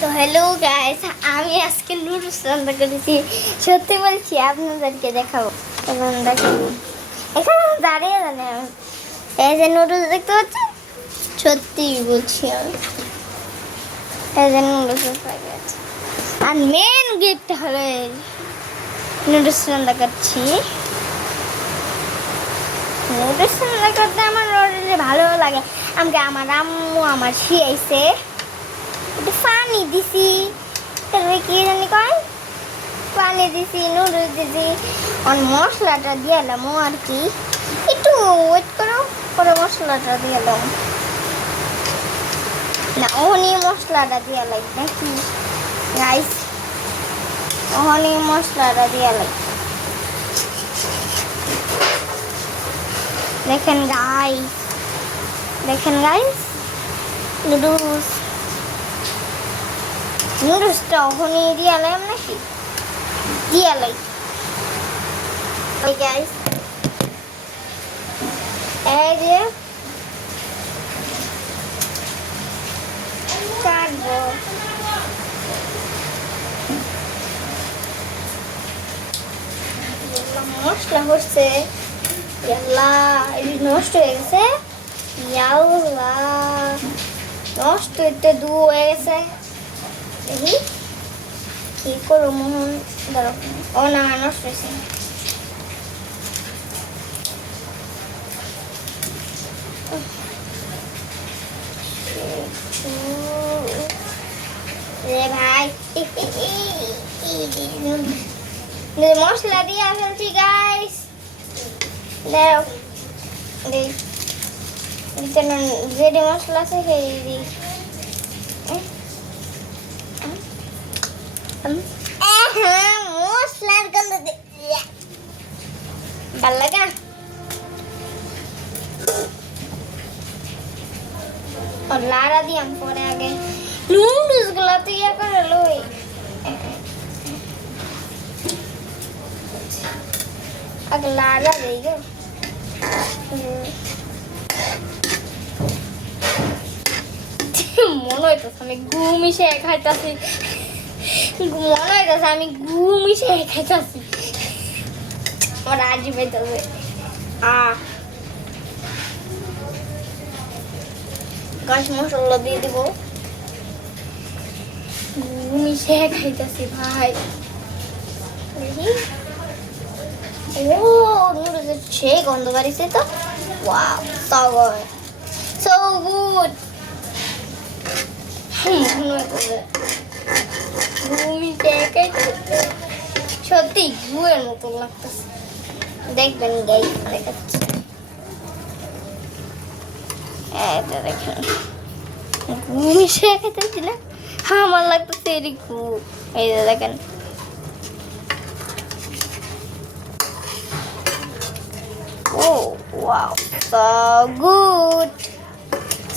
তো hello guys, আমি আজকে নুডলস রান্না করেছি। সত্যি বলছি, আপনাদেরকে দেখাবো। এবং দেখেন, এখানে দাঁড়িয়ে দাঁড়িয়ে এই যে নুডলস দেখতে পাচ্ছেন, সত্যি বলছি আমি এই যে নুডলস প্যাকেট। আর মেন গেটটা হলো নুডলস রান্না করছি। নুডলস রান্না করতে আমার অলরেডি ভালো লাগে। আমাকে আমার আম্মু আমার শিখাইছে। পানি দিছি, তারপরে কি জানি কয়, পানি দিছি, নুডলস দিছি, আর মশলাটা দিলাম আর কি। একটু ওয়েট করো, পরে মশলাটা দিলাম না, ওহনি মশলাটা দিয়া লাগবে নাকি গাইস, ওহনি মশলাটা দিয়া লাগবে। দেখেন গাইস, দেখেন গাইস, নুডলসটা ওখানে দিয়ালাম নাকি দিয়ালাই গাইস। এই যে কাটবো, মশলা হচ্ছে নষ্ট হয়ে গেছে, নষ্ট হইতে দু হয়ে গেছে। দেখি কি করো মোহন, ধরো। ও না, নষ্ট হয়েছে। ভাই মশলা দিয়ে ফেলছি গাইস, দাও যেটি মশলা আছে সেই দিই। মশলার গন্ধ ভাল লাগে না। লাড়া দিয়াম পরে আগে নুডলস গুলা তো ইয়া করে লই। আগে লাড়া দেই গো। মনে হইতেছে আমি গু মিশে খাইতেছি, মনে হইতেছে আমি গু মিশে খাইতেছি। আমার আজই পাইতেছে গাছ মশলা দিয়ে দিব, গু মিশে খাইতেছি ভাই। দেখি, ও নুডলসের সেই গন্ধ বাড়িছে তো। Wow, so good, so good. সত্যি গুয়ের মতো লাগতেছে, দেখবেন গাইস। দেখাচ্ছি, এটা দেখেন, গু মিশিয়ে খেতেছি না, আমার লাগতেছে এরই গু। এই যে দেখেন, ও wow, so good,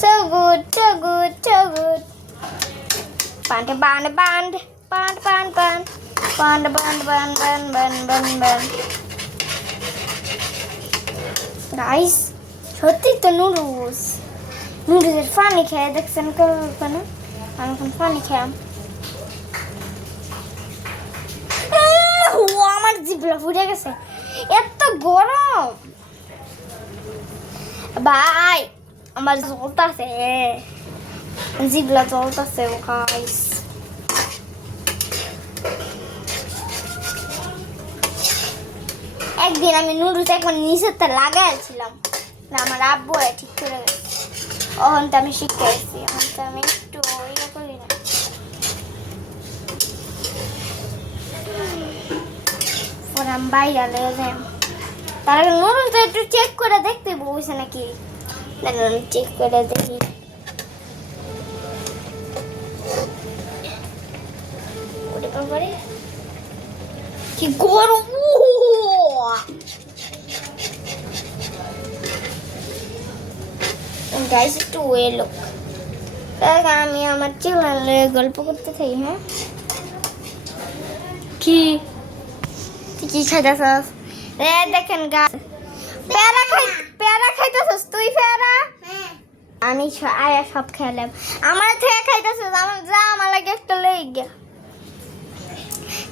so good, so good, so good. Band, band, band, band, band, band, band, band, band, band, band, band, band. Guys, সত্যি তো নুডলস, নুডলসের পানি খেয়ে দেখছেন কেন? আমি এখন পানি খেলাম, আমার জিভটা ফুটে গেছে, এত গরম ভাই, আমার জ্বলতাছে, জিভটা জ্বলতাছে গাইস। একদিন আমি নুডলস একবার নিচের তা লাগাইছিলাম না, আমার আব্বু ঠিক করে গেছে। ওখান তো আমি শিখতে আসছি, এখন তো আমি একটু ইয়ে করি না। পরে আমি বাইরে লেগে যাই, তার আগে নুডলসটা একটু চেক করে দেখতে বলছে নাকি, আমি চেক করে দেখি। কি গরম, গাইস একটু এলো। আমি আমার চ্যানেলে গল্প করতে থাকি। হ্যাঁ, কি কি খাইতেছস? দেখেন গাছ, পেয়ারা খাইতেছস তুই? পেয়ারা আমি আয়া সব খেলাম, আমার থেকে খাইতেছস, আমার যা আমার লাগে একটা গিয়া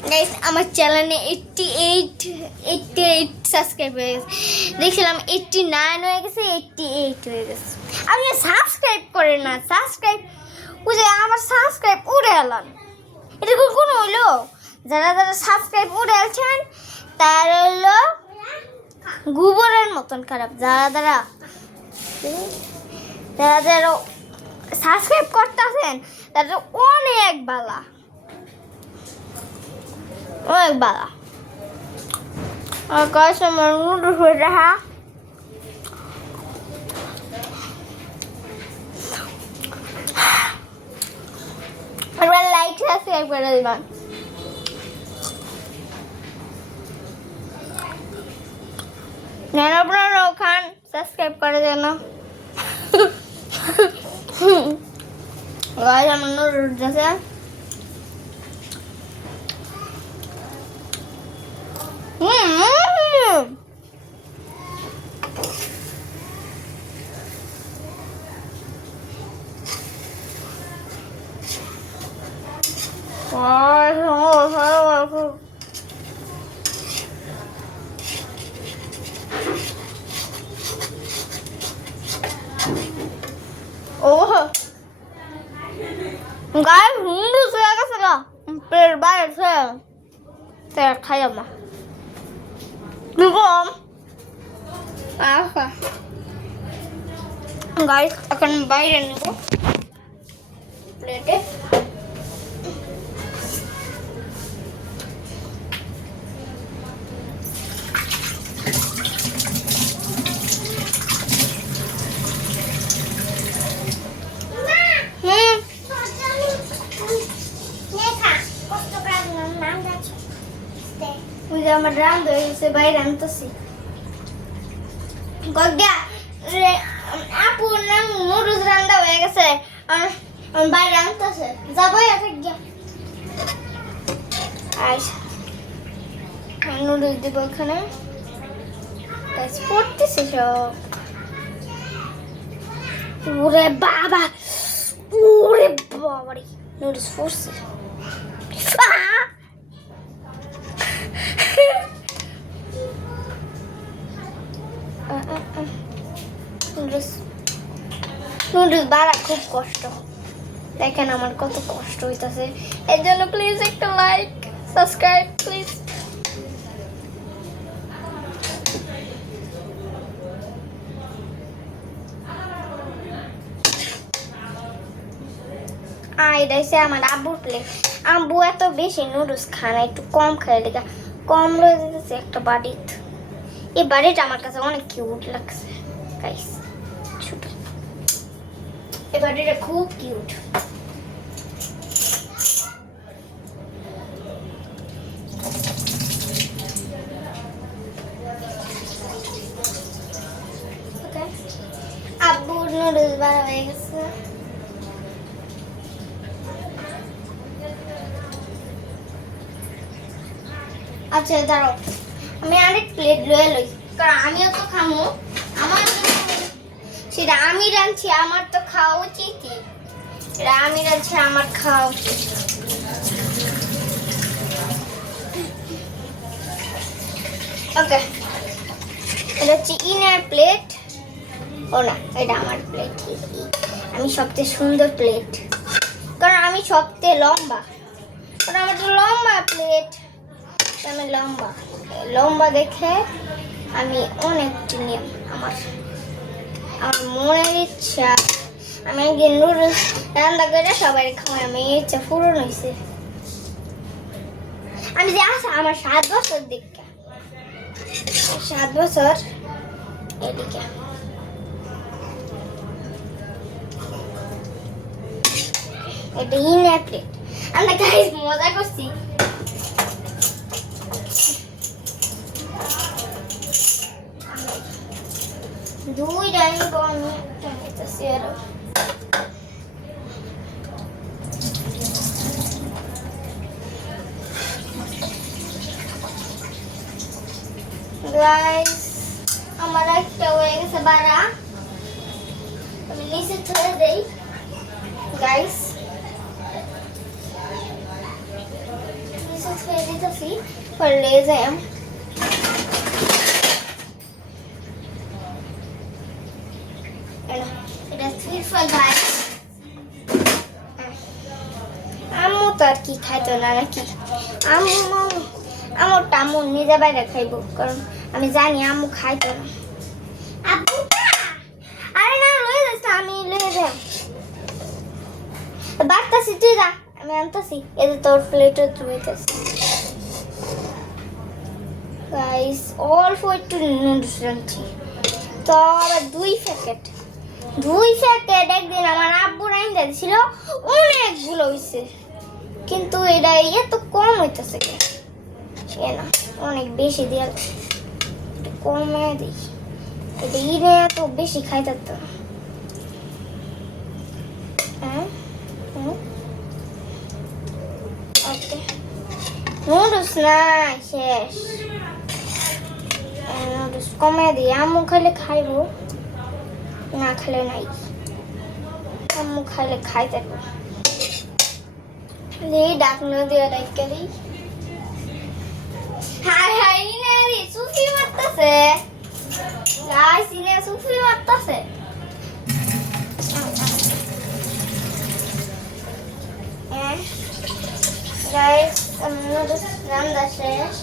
গাইস আমার চ্যানেলে 88 সাবস্ক্রাইব হয়ে গেছে, দেখছিলাম 89 হয়ে গেছে, 88 হয়ে গেছে। আপনি সাবস্ক্রাইব করেন না, সাবস্ক্রাইব বুঝে আমার সাবস্ক্রাইব উড়ে এলাম, এটা কোনো হইলো? যারা যারা সাবস্ক্রাইব উড়ে আলছেন তার হইলো গোবরের মতন খারাপ। যারা যারা যারা যারা সাবস্ক্রাইব করতেছেন তারা অনেক বালা, অনেক বালা। আর গাইস আমার নুডলস হয়ে দেখা একবার লাইক সাবস্ক্রাইব করে দিবেন। নেন আপনারা খান, সাবস্ক্রাইব করে দেন না। গাইস আমার নুডলস আছে, গায়ে নুডলস হয়ে গেছে গা, পেট বাইরে খাই আমার কম। আচ্ছা গাইস এখন বাইরে নেব প্লেটে। আমার রান্না হয়ে গেছে, বাইরে আনতেছি। আপু নুডলস রান্না হয়ে গেছে, বাইরে আনতেছে, যাবো নুডলস দিব এখানে পড়তেছে সব। ওরে বাবা, ওরে বাবা রে, নুডলস পড়ছে। নুডলস বাড়া খুব কষ্ট, দেখেন আমার কত কষ্ট হইতাছে। এর জন্য প্লিজ একটা লাইক সাবস্ক্রাইব প্লিজ। এটা হচ্ছে আমার আব্বুর প্লেট। আব্বু এত বেশি নুডলস খায় না, একটু কম খায়, লেখা কম রয়ে যেতেছে একটা বাড়িতে। এই বাড়িটা আমার কাছে অনেক কিউট লাগছে গাইস, ছোট এই বাড়িটা খুব কিউট। আব্বুর নুডলস বাড়া হয়ে গেছে। আচ্ছা দাঁড়াও, আমি আরেক প্লেট লয়ে লই, কারণ আমিও তো খামো। আমার সেটা আমি রাঁধছি, আমার তো খাওয়া উচিত। এটা আমি রাঁধছি, আমার খাওয়া উচিত। ওকে, এটা হচ্ছে ইনার প্লেট। ও না, এটা আমার প্লেট। আমি সবচেয়ে সুন্দর প্লেট, কারণ আমি সবচেয়ে লম্বা, কারণ আমার তো লম্বা প্লেট। আমি লম্বা লম্বা দেখে আমি অনেক নিয়ম, আমার মনের ইচ্ছা আমি একদিন নুডলস রান্না করে সবাই খাওয়াই। আমি ইচ্ছা পূরণ হয়েছে। আমি যে আসা আমার 7 বছর দিকে, 7 বছর এদিকে। এটা ইনার প্লেট। আমরা গাইস মজা করছি। দুই ডাইনিং আমি একটা নিতেছি আরো। গাইস আমার একটা হয়ে গেছে বাড়া, আমি নিচে ধরে দেই গাইস। আনতেছি পরে লেগে যাই এটা ত্রিফল ভাই আম্মু তো আর কি খাইতো না নাকি আম্মু আমার টামু নিজে বাইরে খাইবো কারণ আমি জানি আম্মু খাইতো না আব্বুটা আরে না লয়ে যাস আমি লয়ে যাই বাড়তাছি তুই যা আমি আনতাছি এই যে তোর প্লেটও ধুইতেছি গাইস অল্প একটু নুডলস রাঁধছি তো আবার দুই প্যাকেট একদিন আমার আব্বু রাইন্দা দিছিল অনেকগুলো হইছে কিন্তু এটা এত কম হইতেছে না অনেক বেশি দিয়া কমে দিই এটা ইরে এত বেশি খাইতে তো ওকে নুডলস নাই শেষ নুডলস কমে দিই আম্মু খাইলে খাইবো না খেলে নাই আম্মু খাইলে খাইতে এই ডাকনা দিয়ে ডাইকা দিই হাই হাই নে রে সুফি মারতাছে গাইস ইনে সুফি মারতাছে গাইস নুডলস রান্না শেষ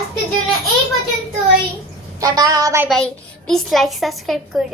আজকের জন্য এই পর্যন্তই tata bye bye please like subscribe করে